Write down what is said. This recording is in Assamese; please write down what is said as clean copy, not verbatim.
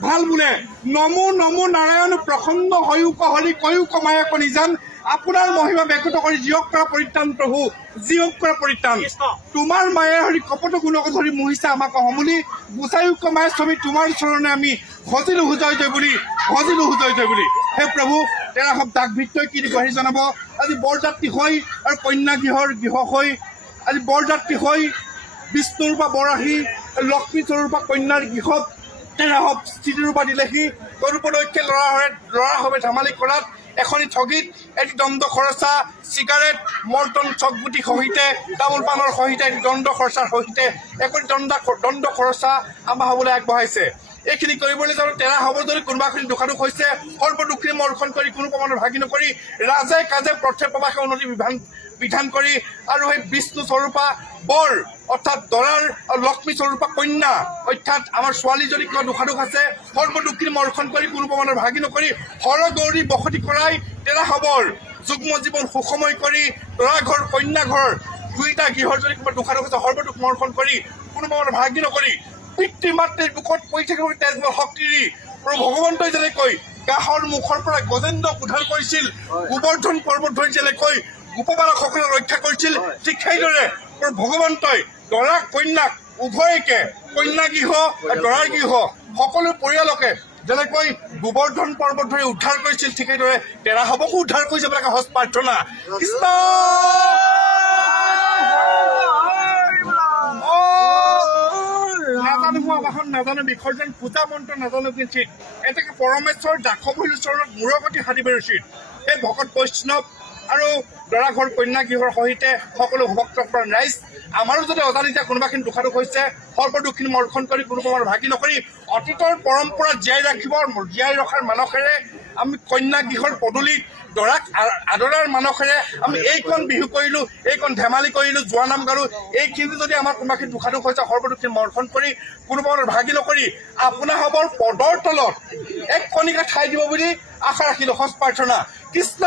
ভাল বোলে নমো নমো নাৰায়ণ প্ৰসন্ন হয়ুক হৰি কয়ুক মায়াক নিজান আপোনাৰ মহিমা ব্যাকুত কৰি জিয়ক কৰা পৰিত্ৰাণ প্ৰভু জিয়ক কৰা পৰিত্ৰাণ তোমাৰ মায়ে হৰি কপট গুণক ধৰি মোহিছে আমাক সমুলি গুচায়ুক মায়ে ছবি তোমাৰ চৰণে আমি ভজিলো হুজয় বুলি হে প্ৰভু তেৰা শব্দাক ভিত্তই কি দিব হেৰি জনাব আজি বৰযাত্ৰী হৈ আৰু কন্যা গৃহ হৈ আজি বৰযাত্ৰী হৈ বিষ্ণুৰ বা বৰাহী লক্ষ্মী স্বৰূপ বা কন্যাৰ গৃহত তেৰা হব স্থিতিৰূপা দিলেহি তদুপলক্ষে ল'ৰা হবে ধেমালি কৰাত এখনি ঠগীত এটি দণ্ড খৰচা চিগাৰেট মৰ্টন চকগুটি সহিতে তামোল পাণৰ সহিতে এটি দণ্ড খৰচাৰ সহিতে একোটি দণ্ড খৰচা আমাৰ হ'বলৈ আগবঢ়াইছে এইখিনি কৰিবলৈ যাওঁতে তেৰা হ'ব যদি কোনোবাখিনি দোষাদোষ হৈছে সৰ্বদুখী মৰ্ষণ কৰি কোনো প্ৰমাণৰ ভাগি নকৰি ৰাজে কাজে প্ৰথে প্ৰবাসে উন্নতি বিধান কৰি আৰু সেই বিষ্ণু স্বৰূপা বৰ অৰ্থাৎ দৰাৰ লক্ষ্মী স্বৰূপা কন্যা অৰ্থাৎ আমাৰ ছোৱালী যদি কিবা দোষাদোষ আছে সৰ্বদুখী মৰ্ষণ কৰি কোনো প্ৰমাণৰ ভাগি নকৰি হৰ গৌৰী বসতি কৰাই তেৰা হবৰ যুগ্ম জীৱন সুসময় কৰি দৰা ঘৰ কন্যা ঘৰ দুইটা গৃহৰ যদি কিবা দোষাদোষ আছে সৰ্বদুখ মৰ্ষণ কৰি কোনো প্ৰমাণৰ ভাগি নকৰি পিতৃ মাতৃৰ বুকত পৰি থাকিব তেজবৰ শক্তিৰি প্ৰভু ভগৱন্তই যেনেকৈ কাহৰ মুখৰ পৰা গজেন্দ্ৰক উদ্ধাৰ কৰিছিল গোবৰ্ধন পৰ্বত ধৰি যেনেকৈ গোপবালকসকলক ৰক্ষা কৰিছিল ঠিক সেইদৰে প্ৰভু ভগৱন্তই দৰা কন্যাক উভয়কে কন্যা গৃহ আৰু দৰাৰ গৃহ সকলো পৰিয়ালকে যেনেকৈ গোবৰ্ধন পৰ্বত ধৰি উদ্ধাৰ কৰিছিল ঠিক সেইদৰে তেৰা হ'বকো উদ্ধাৰ কৰিছে বুলি সহজ প্ৰাৰ্থনা কৃষ্ণ নাজানো হোৱা বাহন নাজানো বিসৰ্জন পূজা মন্ত্ৰ নাজানো কিঞ্চিত এতেকে পৰমেশ্বৰ দাসবহুল চৰণত মূৰগতি হাতি বেৰচিত এই ভকত বৈষ্ণৱ আৰু দৰা ঘৰ কন্যা গৃহৰ সহিতে সকলো ভক্তপ্ৰাণ ৰাইজ আমাৰো যদি অজানিতে কোনোবাখিনি দোষাদোষ হৈছে সৰ্বদুখী মৰ্ষণ কৰি কোনো প্ৰমাণৰ ভাগি নকৰি অতীতৰ পৰম্পৰা জীয়াই ৰখাৰ মানসেৰে আমি কন্যা গৃহৰ পদূলিত দৰাক আদৰাৰ মানসেৰে আমি এইকণ বিহু কৰিলোঁ এইকণ ধেমালি কৰিলোঁ যোৱা নাম গালোঁ এইখিনি যদি আমাৰ কোনোবাখিনি দোষাদোষ হৈছে সৰ্বদুখী মৰ্ষণ কৰি কোনো প্ৰমাণৰ ভাগি নকৰি আপোনাৰ হবৰ পদৰ তলত এক কণিকা ঠাই দিব বুলি আশা ৰাখিলোঁ সজ প্ৰাৰ্থনা কৃষ্ণ